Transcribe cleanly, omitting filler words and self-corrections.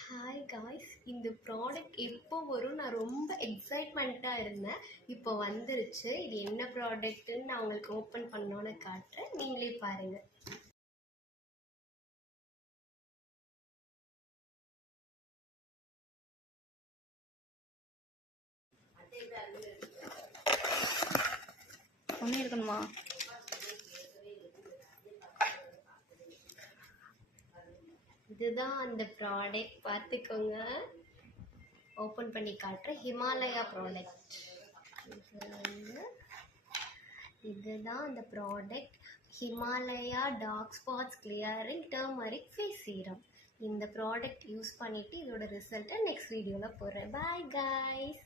Hi guys, இந்த product எப்போ வரும் நான் ரொம்ப எக்ஸைட்மெண்ட்டாக இருந்தேன். இப்போ வந்துருச்சு. இது என்ன ப்ராடக்ட்டுன்னு நான் உங்களுக்கு ஓப்பன் பண்ணோன்னு காட்டுறேன், நீங்களே பாருங்கள். ஒன்றே இருக்கணுமா? இதுதான் அந்த ப்ராடக்ட், பார்த்துக்கோங்க. ஓப்பன் பண்ணி காட்டுறேன். ஹிமாலயா ப்ராடக்ட். இதுதான் அந்த product. Himalaya dark spots clearing turmeric face serum. இந்த ப்ராடக்ட் யூஸ் பண்ணிவிட்டு இதோட ரிசல்ட்டை நெக்ஸ்ட் வீடியோவில் போடுறேன். Bye guys.